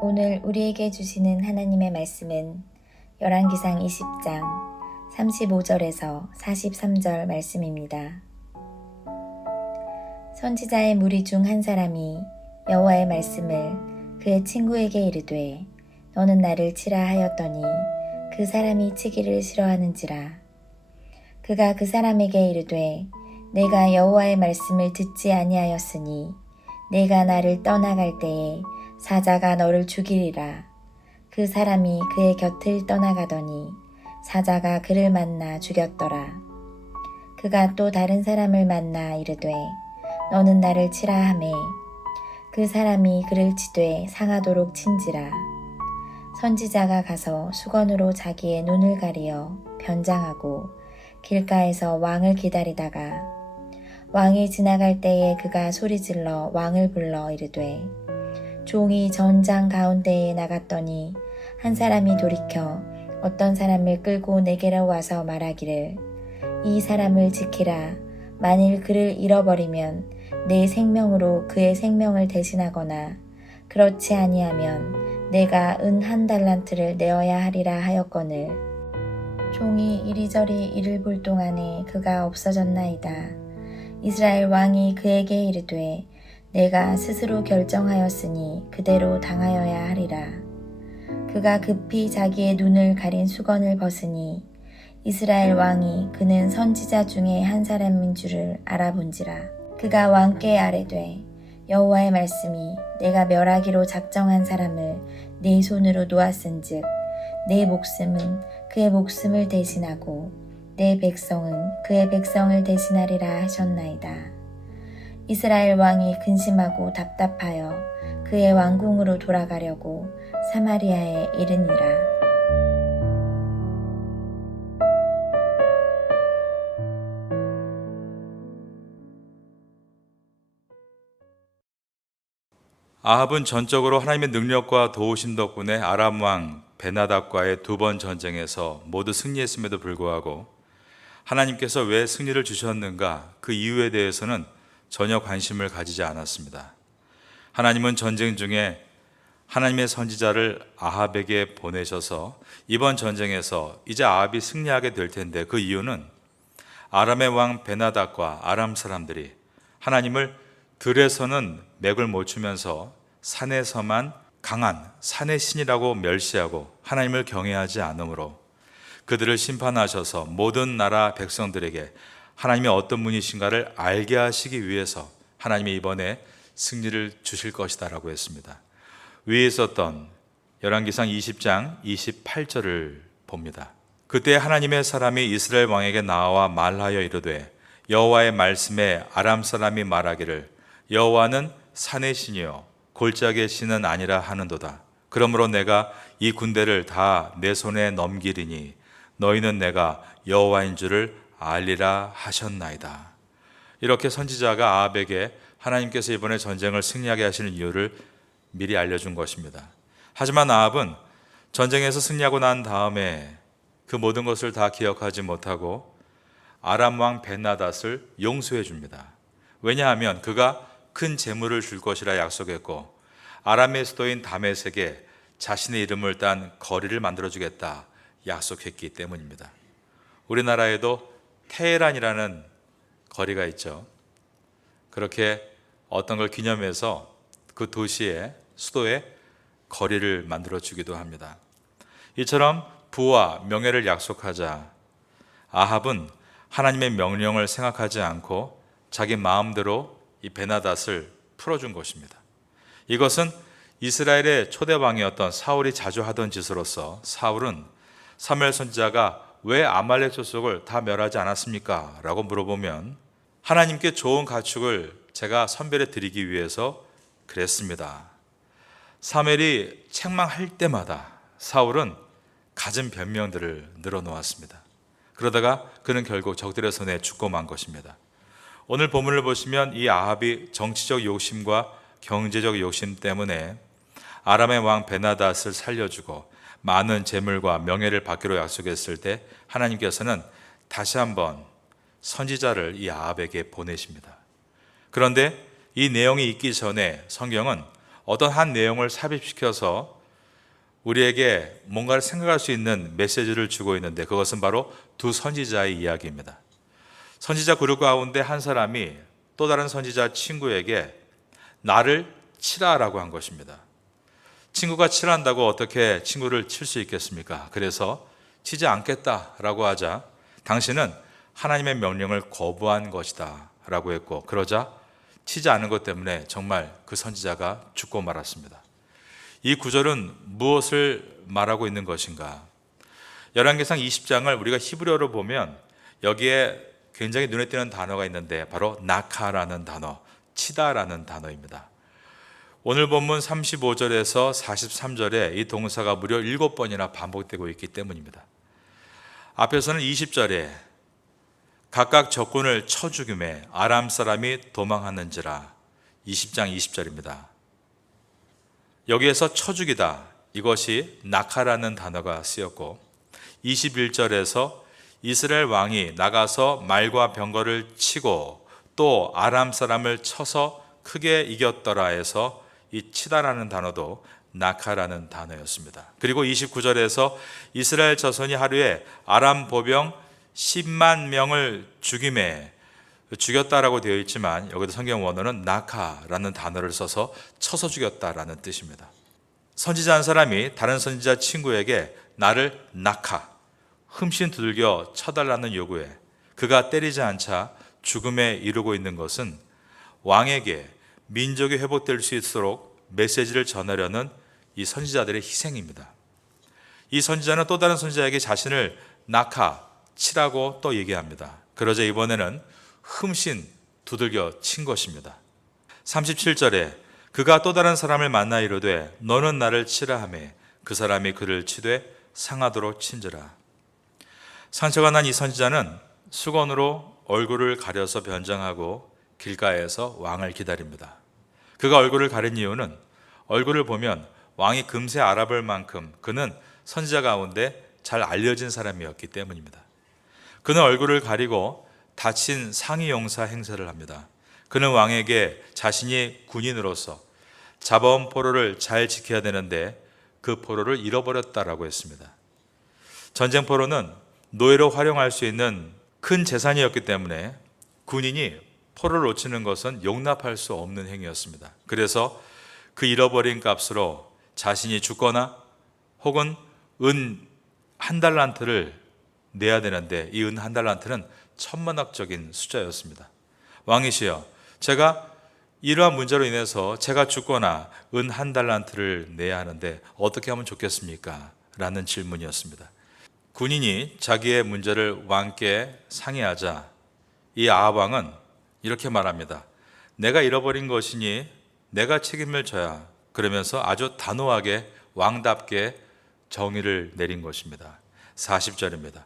오늘 우리에게 주시는 하나님의 말씀은 열왕기상 20장 35절에서 43절 말씀입니다. 선지자의 무리 중 한 사람이 여호와의 말씀을 그의 친구에게 이르되 너는 나를 치라 하였더니 그 사람이 치기를 싫어하는지라. 그가 그 사람에게 이르되 내가 여호와의 말씀을 듣지 아니하였으니 내가 나를 떠나갈 때에 사자가 너를 죽이리라. 그 사람이 그의 곁을 떠나가더니 사자가 그를 만나 죽였더라. 그가 또 다른 사람을 만나 이르되 너는 나를 치라 하매 그 사람이 그를 치되 상하도록 친지라. 선지자가 가서 수건으로 자기의 눈을 가리어 변장하고 길가에서 왕을 기다리다가 왕이 지나갈 때에 그가 소리질러 왕을 불러 이르되 종이 전장 가운데에 나갔더니 한 사람이 돌이켜 어떤 사람을 끌고 내게로 와서 말하기를 이 사람을 지키라. 만일 그를 잃어버리면 내 생명으로 그의 생명을 대신하거나 그렇지 아니하면 내가 은 1달란트를 내어야 하리라 하였거늘 종이 이리저리 이를 볼 동안에 그가 없어졌나이다. 이스라엘 왕이 그에게 이르되 내가 스스로 결정하였으니 그대로 당하여야 하리라. 그가 급히 자기의 눈을 가린 수건을 벗으니 이스라엘 왕이 그는 선지자 중에 한 사람인 줄을 알아본지라. 그가 왕께 아뢰되 여호와의 말씀이 내가 멸하기로 작정한 사람을 네 손으로 놓았은즉 내 목숨은 그의 목숨을 대신하고 내 백성은 그의 백성을 대신하리라 하셨나이다. 이스라엘 왕이 근심하고 답답하여 그의 왕궁으로 돌아가려고 사마리아에 이르니라. 아합은 전적으로 하나님의 능력과 도우심 덕분에 아람 왕 베나답과의 2번 전쟁에서 모두 승리했음에도 불구하고 하나님께서 왜 승리를 주셨는가 그 이유에 대해서는 전혀 관심을 가지지 않았습니다. 하나님은 전쟁 중에 하나님의 선지자를 아합에게 보내셔서 이번 전쟁에서 이제 아합이 승리하게 될 텐데 그 이유는 아람의 왕 베나답과 아람 사람들이 하나님을 들에서는 맥을 못 추면서 산에서만 강한 산의 신이라고 멸시하고 하나님을 경외하지 않으므로 그들을 심판하셔서 모든 나라 백성들에게 하나님이 어떤 분이신가를 알게 하시기 위해서 하나님이 이번에 승리를 주실 것이다 라고 했습니다. 위에 있었던 열왕기상 20장 28절을 봅니다. 그때 하나님의 사람이 이스라엘 왕에게 나와 말하여 이르되 여호와의 말씀에 아람 사람이 말하기를 여호와는 산의 신이요 골짜기의 신은 아니라 하는도다. 그러므로 내가 이 군대를 다 내 손에 넘기리니 너희는 내가 여호와인 줄을 알리라 하셨나이다. 이렇게 선지자가 아합에게 하나님께서 이번에 전쟁을 승리하게 하시는 이유를 미리 알려준 것입니다. 하지만 아합은 전쟁에서 승리하고 난 다음에 그 모든 것을 다 기억하지 못하고 아람 왕 벤하닷을 용서해 줍니다. 왜냐하면 그가 큰 재물을 줄 것이라 약속했고 아람의 수도인 다메섹에 자신의 이름을 딴 거리를 만들어주겠다 약속했기 때문입니다. 우리나라에도 테헤란이라는 거리가 있죠. 그렇게 어떤 걸 기념해서 그 도시의 수도에 거리를 만들어주기도 합니다. 이처럼 부와 명예를 약속하자 아합은 하나님의 명령을 생각하지 않고 자기 마음대로 이 베나닷을 풀어준 것입니다. 이것은 이스라엘의 초대 왕이었던 사울이 자주 하던 짓으로서 사울은 사무엘 선지자가 왜 아말렉 족속을 다 멸하지 않았습니까? 라고 물어보면 하나님께 좋은 가축을 제가 선별해 드리기 위해서 그랬습니다. 사무엘이 책망할 때마다 사울은 갖은 변명들을 늘어놓았습니다. 그러다가 그는 결국 적들의 손에 죽고 만 것입니다. 오늘 본문을 보시면 이 아합이 정치적 욕심과 경제적 욕심 때문에 아람의 왕 베나닷을 살려주고 많은 재물과 명예를 받기로 약속했을 때 하나님께서는 다시 한번 선지자를 이 아합에게 보내십니다. 그런데 이 내용이 있기 전에 성경은 어떤 한 내용을 삽입시켜서 우리에게 뭔가를 생각할 수 있는 메시지를 주고 있는데, 그것은 바로 두 선지자의 이야기입니다. 선지자 그룹 가운데 한 사람이 또 다른 선지자 친구에게 나를 치라라고 한 것입니다. 친구가 치란다고 어떻게 친구를 칠 수 있겠습니까? 그래서 치지 않겠다라고 하자 당신은 하나님의 명령을 거부한 것이다 라고 했고, 그러자 치지 않은 것 때문에 정말 그 선지자가 죽고 말았습니다. 이 구절은 무엇을 말하고 있는 것인가? 열왕기상 20장을 우리가 히브리어로 보면 여기에 굉장히 눈에 띄는 단어가 있는데 바로 나카라는 단어, 치다라는 단어입니다. 오늘 본문 35절에서 43절에 이 동사가 무려 7번이나 반복되고 있기 때문입니다. 앞에서는 20절에 각각 적군을 쳐 죽임에 아람 사람이 도망하는지라, 20장 20절입니다. 여기에서 쳐 죽이다, 이것이 나카라는 단어가 쓰였고, 21절에서 이스라엘 왕이 나가서 말과 병거를 치고 또 아람 사람을 쳐서 크게 이겼더라 해서 이 치다라는 단어도 나카라는 단어였습니다. 그리고 29절에서 이스라엘 자손이 하루에 아람 보병 10만 명을 죽였다라고 되어 있지만 여기도 성경 원어는 나카라는 단어를 써서 쳐서 죽였다라는 뜻입니다. 선지자 한 사람이 다른 선지자 친구에게 나를 나카, 흠씬 두들겨 쳐달라는 요구에 그가 때리지 않자 죽음에 이르고 있는 것은 왕에게 민족이 회복될 수 있도록 메시지를 전하려는 이 선지자들의 희생입니다. 이 선지자는 또 다른 선지자에게 자신을 나카, 치라고 또 얘기합니다. 그러자 이번에는 흠씬 두들겨 친 것입니다. 37절에 그가 또 다른 사람을 만나 이르되 너는 나를 치라 하매 그 사람이 그를 치되 상하도록 친지라. 상처가 난 이 선지자는 수건으로 얼굴을 가려서 변장하고 길가에서 왕을 기다립니다. 그가 얼굴을 가린 이유는 얼굴을 보면 왕이 금세 알아볼 만큼 그는 선지자 가운데 잘 알려진 사람이었기 때문입니다. 그는 얼굴을 가리고 다친 상의 용사 행세를 합니다. 그는 왕에게 자신이 군인으로서 잡아온 포로를 잘 지켜야 되는데 그 포로를 잃어버렸다라고 했습니다. 전쟁 포로는 노예로 활용할 수 있는 큰 재산이었기 때문에 군인이 포로를 놓치는 것은 용납할 수 없는 행위였습니다. 그래서 그 잃어버린 값으로 자신이 죽거나 혹은 은 한 달란트를 내야 되는데 이 은 한 달란트는 천문학적인 숫자였습니다. 왕이시여, 제가 이러한 문제로 인해서 제가 죽거나 은 한 달란트를 내야 하는데 어떻게 하면 좋겠습니까? 라는 질문이었습니다. 군인이 자기의 문제를 왕께 상의하자 이 아합 왕은 이렇게 말합니다. 내가 잃어버린 것이니 내가 책임을 져야, 그러면서 아주 단호하게 왕답게 정의를 내린 것입니다. 40절입니다.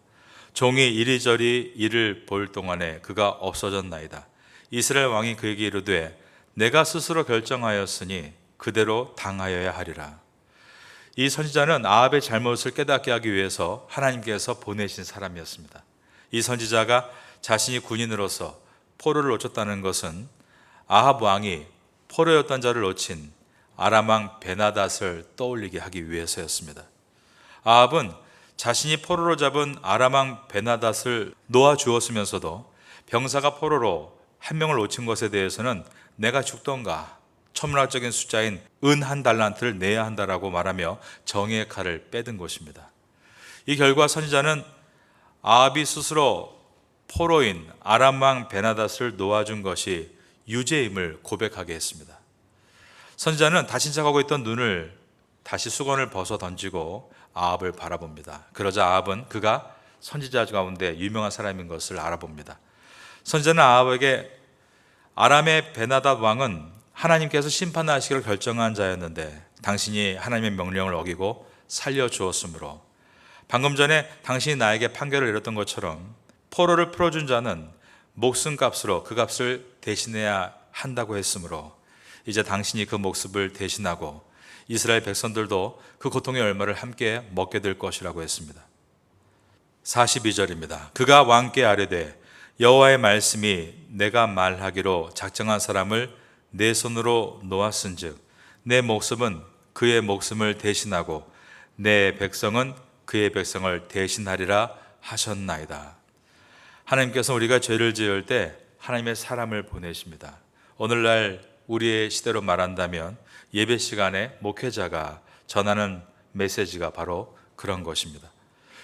종이 이리저리 이를 볼 동안에 그가 없어졌나이다. 이스라엘 왕이 그에게 이르되 내가 스스로 결정하였으니 그대로 당하여야 하리라. 이 선지자는 아합의 잘못을 깨닫게 하기 위해서 하나님께서 보내신 사람이었습니다. 이 선지자가 자신이 군인으로서 포로를 놓쳤다는 것은 아합 왕이 포로였던 자를 놓친 아람 왕 베나닷을 떠올리게 하기 위해서였습니다. 아합은 자신이 포로로 잡은 아람 왕 베나닷을 놓아주었으면서도 병사가 포로로 한 명을 놓친 것에 대해서는 내가 죽던가 천문학적인 숫자인 은 한 달란트를 내야 한다라고 말하며 정의의 칼을 빼든 것입니다. 이 결과 선지자는 아합이 스스로 포로인 아람 왕 베나닷을 놓아준 것이 유죄임을 고백하게 했습니다. 선지자는 다친 척하고 있던 눈을 다시 수건을 벗어 던지고 아합을 바라봅니다. 그러자 아합은 그가 선지자 가운데 유명한 사람인 것을 알아봅니다. 선지자는 아합에게 아람의 베나닷 왕은 하나님께서 심판하시기를 결정한 자였는데 당신이 하나님의 명령을 어기고 살려주었으므로 방금 전에 당신이 나에게 판결을 내렸던 것처럼 포로를 풀어준 자는 목숨값으로 그 값을 대신해야 한다고 했으므로 이제 당신이 그 목숨을 대신하고 이스라엘 백성들도 그 고통의 얼마를 함께 먹게 될 것이라고 했습니다. 42절입니다. 그가 왕께 아뢰되 여호와의 말씀이 내가 말하기로 작정한 사람을 내 손으로 놓았은즉 내 목숨은 그의 목숨을 대신하고 내 백성은 그의 백성을 대신하리라 하셨나이다. 하나님께서 우리가 죄를 지을 때 하나님의 사람을 보내십니다. 오늘날 우리의 시대로 말한다면 예배 시간에 목회자가 전하는 메시지가 바로 그런 것입니다.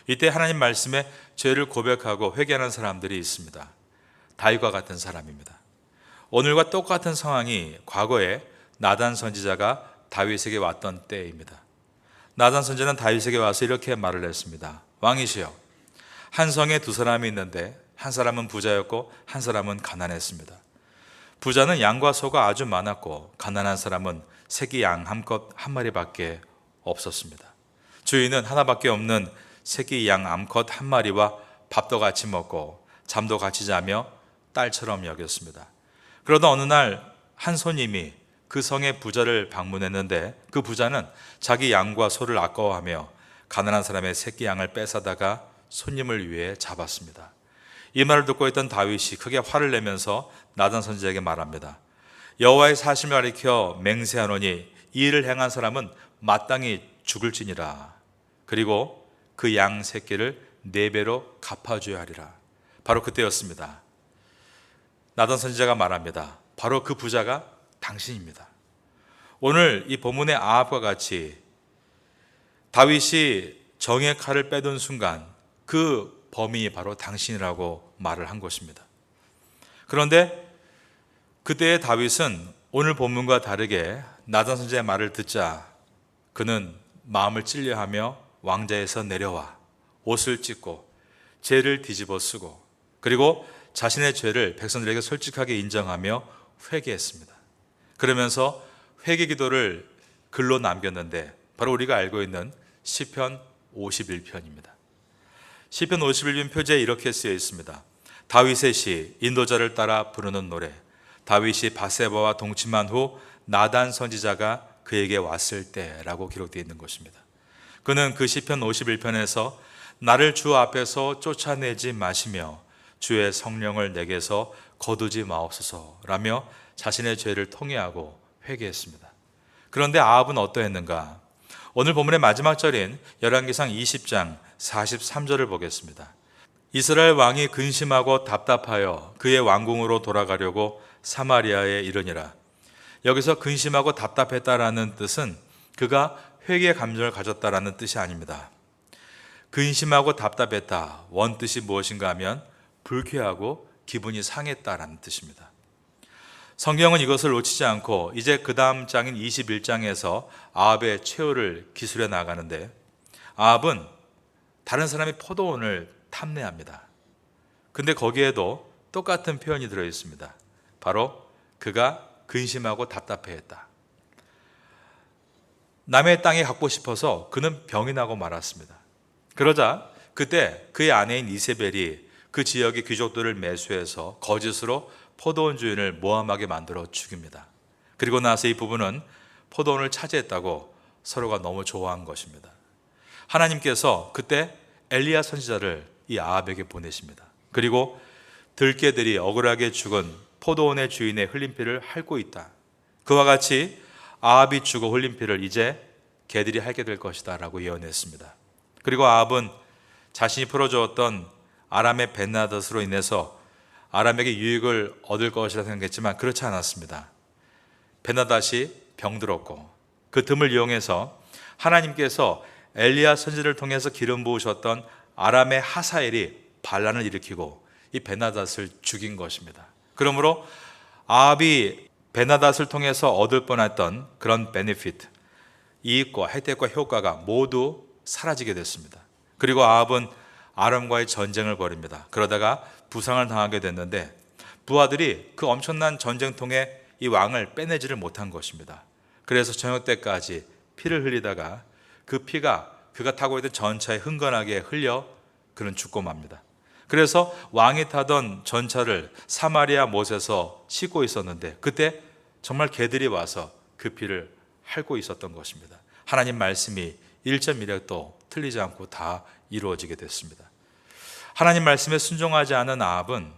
이때 하나님 말씀에 죄를 고백하고 회개하는 사람들이 있습니다. 다윗과 같은 사람입니다. 오늘과 똑같은 상황이 과거에 나단 선지자가 다윗에게 왔던 때입니다. 나단 선지자는 다윗에게 와서 이렇게 말을 했습니다. 왕이시여, 한 성에 두 사람이 있는데 한 사람은 부자였고 한 사람은 가난했습니다. 부자는 양과 소가 아주 많았고 가난한 사람은 새끼 양 암컷 한 마리밖에 없었습니다. 주인은 하나밖에 없는 새끼 양 암컷 한 마리와 밥도 같이 먹고 잠도 같이 자며 딸처럼 여겼습니다. 그러다 어느 날 한 손님이 그 성의 부자를 방문했는데 그 부자는 자기 양과 소를 아까워하며 가난한 사람의 새끼 양을 뺏어다가 손님을 위해 잡았습니다. 이 말을 듣고 있던 다윗이 크게 화를 내면서 나단 선지자에게 말합니다. 여호와의 사심을 가리켜 맹세하노니 이 일을 행한 사람은 마땅히 죽을지니라. 그리고 그 양 새끼를 4배로 갚아줘야 하리라. 바로 그때였습니다. 나단 선지자가 말합니다. 바로 그 부자가 당신입니다. 오늘 이 본문의 아합과 같이 다윗이 정의 칼을 빼던 순간 그 범인이 바로 당신이라고 말을 한 것입니다. 그런데 그때의 다윗은 오늘 본문과 다르게 나단 선지자의 말을 듣자 그는 마음을 찔려하며 왕좌에서 내려와 옷을 찢고 죄를 뒤집어 쓰고 그리고 자신의 죄를 백성들에게 솔직하게 인정하며 회개했습니다. 그러면서 회개 기도를 글로 남겼는데 바로 우리가 알고 있는 시편 51편입니다. 시편 51편 표제에 이렇게 쓰여 있습니다. 다윗의 시, 인도자를 따라 부르는 노래. 다윗이 바세바와 동침한 후 나단 선지자가 그에게 왔을 때라고 기록되어 있는 것입니다. 그는 그 시편 51편에서 나를 주 앞에서 쫓아내지 마시며 주의 성령을 내게서 거두지 마옵소서라며 자신의 죄를 통회하고 회개했습니다. 그런데 아합은 어떠했는가? 오늘 본문의 마지막 절인 열왕기상 20장 43절을 보겠습니다. 이스라엘 왕이 근심하고 답답하여 그의 왕궁으로 돌아가려고 사마리아에 이르니라. 여기서 근심하고 답답했다라는 뜻은 그가 회개의 감정을 가졌다라는 뜻이 아닙니다. 근심하고 답답했다. 원뜻이 무엇인가 하면 불쾌하고 기분이 상했다라는 뜻입니다. 성경은 이것을 놓치지 않고 이제 그 다음 장인 21장에서 아합의 최후를 기술해 나가는데 아합은 다른 사람의 포도원을 탐내합니다. 근데 거기에도 똑같은 표현이 들어 있습니다. 바로 그가 근심하고 답답해했다. 남의 땅에 갖고 싶어서 그는 병이 나고 말았습니다. 그러자 그때 그의 아내인 이세벨이 그 지역의 귀족들을 매수해서 거짓으로 포도원 주인을 모함하게 만들어 죽입니다. 그리고 나서 이 부부는 포도원을 차지했다고 서로가 너무 좋아한 것입니다. 하나님께서 그때 엘리야 선지자를 이 아합에게 보내십니다. 그리고 들개들이 억울하게 죽은 포도원의 주인의 흘린 피를 핥고 있다. 그와 같이 아합이 죽어 흘린 피를 이제 개들이 핥게 될 것이다 라고 예언했습니다. 그리고 아합은 자신이 풀어주었던 아람의 벤하닷으로 인해서 아람에게 유익을 얻을 것이라 생각했지만 그렇지 않았습니다. 벤하닷이 병들었고 그 틈을 이용해서 하나님께서 엘리야 선지를 통해서 기름 부으셨던 아람의 하사엘이 반란을 일으키고 이 벤하닷을 죽인 것입니다. 그러므로 아합이 벤하닷을 통해서 얻을 뻔했던 그런 베네피트, 이익과 혜택과 효과가 모두 사라지게 됐습니다. 그리고 아합은 아람과의 전쟁을 벌입니다. 그러다가 부상을 당하게 됐는데 부하들이 그 엄청난 전쟁통에 이 왕을 빼내지를 못한 것입니다. 그래서 저녁 때까지 피를 흘리다가 그 피가 그가 타고 있던 전차에 흥건하게 흘려 그는 죽고 맙니다. 그래서 왕이 타던 전차를 사마리아 못에서 싣고 있었는데 그때 정말 개들이 와서 그 피를 핥고 있었던 것입니다. 하나님 말씀이 1.1획도 틀리지 않고 다 이루어지게 됐습니다. 하나님 말씀에 순종하지 않은 아합은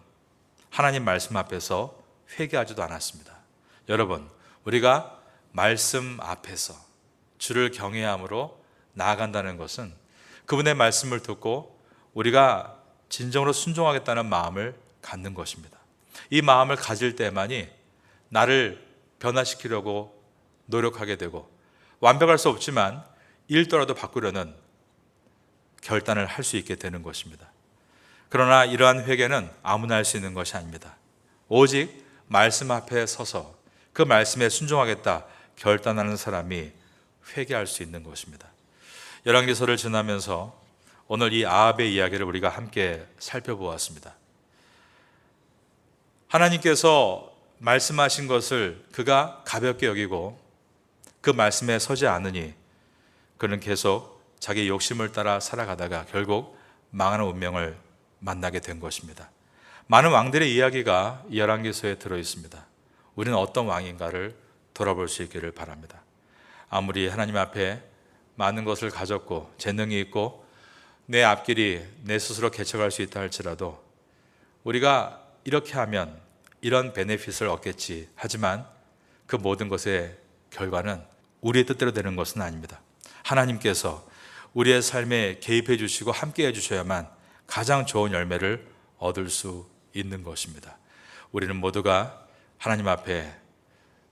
하나님 말씀 앞에서 회개하지도 않았습니다. 여러분, 우리가 말씀 앞에서 주를 경외함으로 나아간다는 것은 그분의 말씀을 듣고 우리가 진정으로 순종하겠다는 마음을 갖는 것입니다. 이 마음을 가질 때만이 나를 변화시키려고 노력하게 되고 완벽할 수 없지만 일도라도 바꾸려는 결단을 할 수 있게 되는 것입니다. 그러나 이러한 회개는 아무나 할 수 있는 것이 아닙니다. 오직 말씀 앞에 서서 그 말씀에 순종하겠다 결단하는 사람이 회개할 수 있는 것입니다. 열왕기서를 지나면서 오늘 이 아합의 이야기를 우리가 함께 살펴보았습니다. 하나님께서 말씀하신 것을 그가 가볍게 여기고 그 말씀에 서지 않으니 그는 계속 자기 욕심을 따라 살아가다가 결국 망하는 운명을 만나게 된 것입니다. 많은 왕들의 이야기가 이 열왕기서에 들어 있습니다. 우리는 어떤 왕인가를 돌아볼 수 있기를 바랍니다. 아무리 하나님 앞에 많은 것을 가졌고 재능이 있고 내 앞길이 내 스스로 개척할 수 있다 할지라도 우리가 이렇게 하면 이런 베네핏을 얻겠지 하지만 그 모든 것의 결과는 우리의 뜻대로 되는 것은 아닙니다. 하나님께서 우리의 삶에 개입해 주시고 함께 해 주셔야만 가장 좋은 열매를 얻을 수 있는 것입니다. 우리는 모두가 하나님 앞에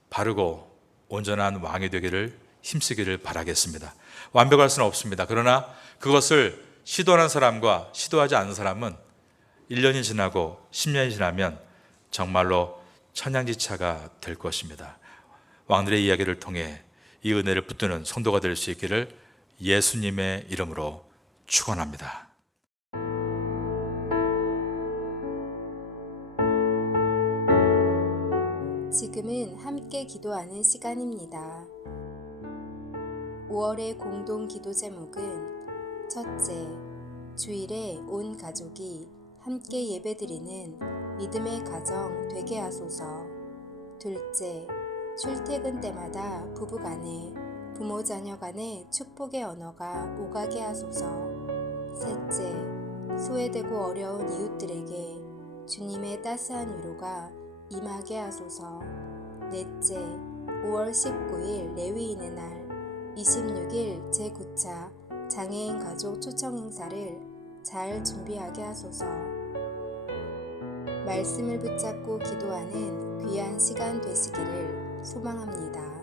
바르고 온전한 왕이 되기를 힘쓰기를 바라겠습니다. 완벽할 수는 없습니다. 그러나 그것을 시도하는 사람과 시도하지 않는 사람은 1년이 지나고 10년이 지나면 정말로 천양지차가 될 것입니다. 왕들의 이야기를 통해 이 은혜를 붙드는 성도가 될 수 있기를 예수님의 이름으로 축원합니다. 지금은 함께 기도하는 시간입니다. 5월의 공동 기도 제목은 첫째, 주일에 온 가족이 함께 예배드리는 믿음의 가정 되게 하소서. 둘째, 출퇴근 때마다 부부간에 부모 자녀 간의 축복의 언어가 오가게 하소서. 셋째, 소외되고 어려운 이웃들에게 주님의 따스한 위로가 임하게 하소서. 넷째, 5월 19일 레위인의 날 26일 제9차 장애인 가족 초청 행사를 잘 준비하게 하소서. 말씀을 붙잡고 기도하는 귀한 시간 되시기를 소망합니다.